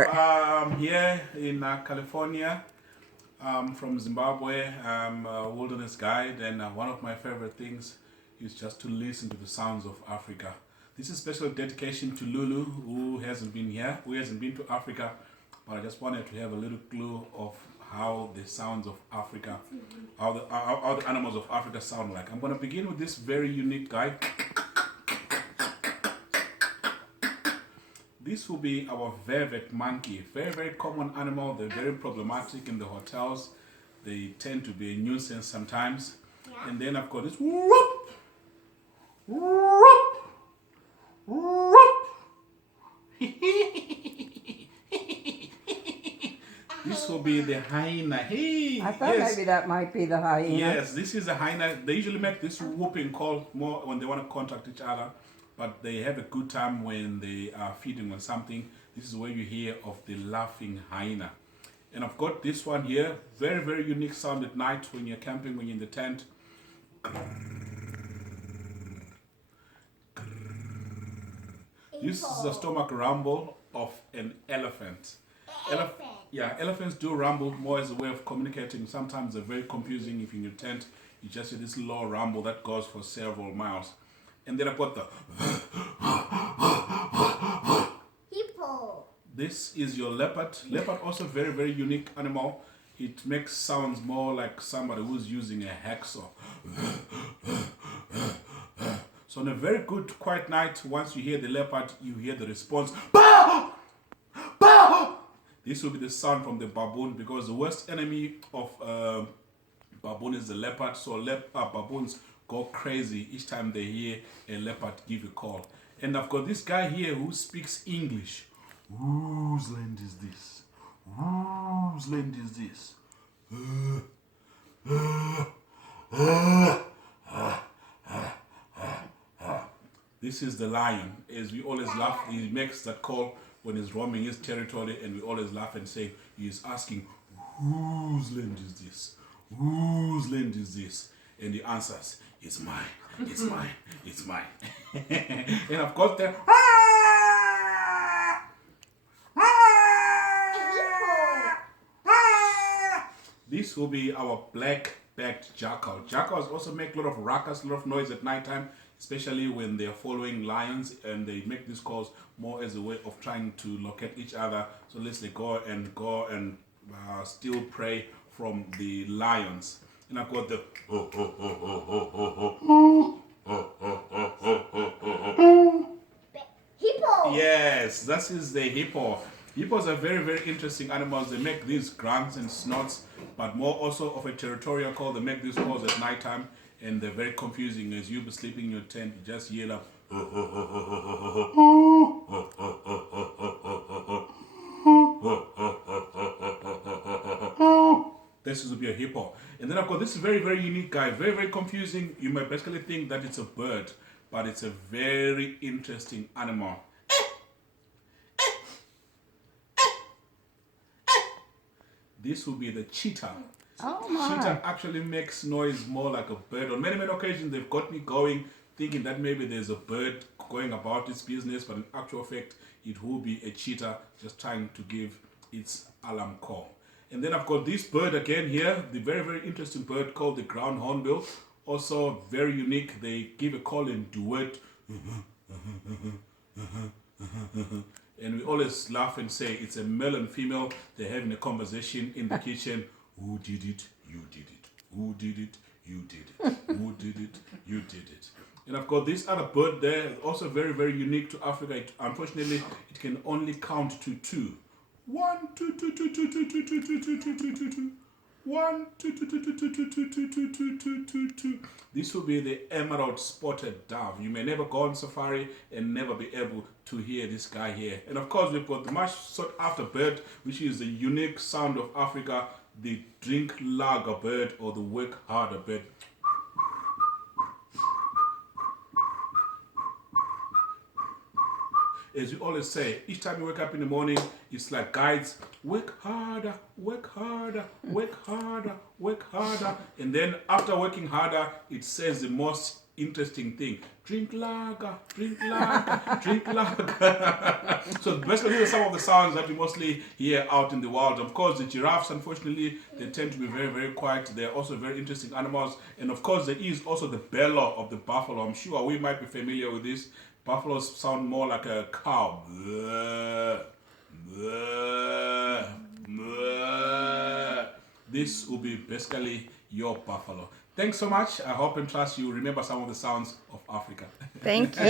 Here in California, from Zimbabwe. I'm a wilderness guide, and one of my favorite things is just to listen to the sounds of Africa. This is special dedication to Lulu, who hasn't been here, who hasn't been to Africa, but I just wanted to have a little clue of how the sounds of Africa, how the animals of Africa sound like. I'm going to begin with this very unique guy. This will be our vervet monkey. Very, very common animal. They're very problematic in the hotels. They tend to be a nuisance sometimes. Yeah. And then I've got this whoop, whoop, whoop. This will be the hyena. Hey, I thought maybe that might be the hyena. Yes, this is a hyena. They usually make this whooping call more when they want to contact each other. But they have a good time when they are feeding on something. This is where you hear of the laughing hyena. And I've got this one here, very, very unique sound at night when you're camping, when you're in the tent. This is a stomach rumble of an elephant. Elephants do rumble more as a way of communicating. Sometimes they're very confusing. If you're in your tent, you just hear this low rumble that goes for several miles. And then I've got the hippo. This is your leopard. Leopard also very, very unique animal. It makes sounds more like somebody who's using a hacksaw. So on a very good quiet night, once you hear the leopard, you hear the response. Bah! Bah! This will be the sound from the baboon, because the worst enemy of baboon is the leopard. So baboons go crazy each time they hear a leopard give a call. And I've got this guy here who speaks English. Whose land is this? Whose land is this? This is the lion. As we always laugh, he makes that call when he's roaming his territory, and we always laugh and say, he's asking, whose land is this? Whose land is this? And he answers, it's mine, it's mine, it's mine. And of course the this will be our black-backed jackal. Jackals also make a lot of ruckus, a lot of noise at nighttime, especially when they're following lions, and they make these calls more as a way of trying to locate each other. So let's say go and steal prey from the lions. And I've got the hippo. Yes, that is the hippo. Hippos are very, very interesting animals. They make these grunts and snorts, but more also of a territorial call. They make these calls at nighttime, and they're very confusing. As you be sleeping in your tent, you just yell up. This will be a hippo. And then I've got this very, very unique guy. Very, very confusing. You might basically think that it's a bird, but it's a very interesting animal. This will be the cheetah. Oh my. Cheetah actually makes noise more like a bird. On many, many occasions, they've got me going, thinking that maybe there's a bird going about its business, but in actual fact, it will be a cheetah just trying to give its alarm call. And then I've got this bird again here, the very, very interesting bird called the ground hornbill. Also very unique. They give a call in duet. And we always laugh and say it's a male and female. They're having a conversation in the kitchen. Who did it? You did it. Who did it? You did it. Who did it? You did it. And I've got this other bird there, also very, very unique to Africa. Unfortunately, it can only count to two. 1, 2, 2, 2, 2, 2, 2, 2, 2, 2, 2, 2, 2. 1, 2, 2, 2, 2, 2, 2, 2, 2, 2, 2, 2, 2. This will be the emerald spotted dove. You may never go on safari and never be able to hear this guy here. And of course, we've got the much sought after bird, which is the unique sound of Africa, the drink lager bird or the work harder bird. As we always say, each time you wake up in the morning, it's like guides, work harder, work harder, work harder, work harder. And then after working harder, it says the most interesting thing. Drink lager, drink lager, drink lager. So basically, these are some of the sounds that we mostly hear out in the wild. Of course, the giraffes, unfortunately, they tend to be very, very quiet. They're also very interesting animals. And of course, there is also the bellow of the buffalo. I'm sure we might be familiar with this. Buffaloes sound more like a cow. This will be basically your buffalo. Thanks so much. I hope and trust you remember some of the sounds of Africa. Thank you.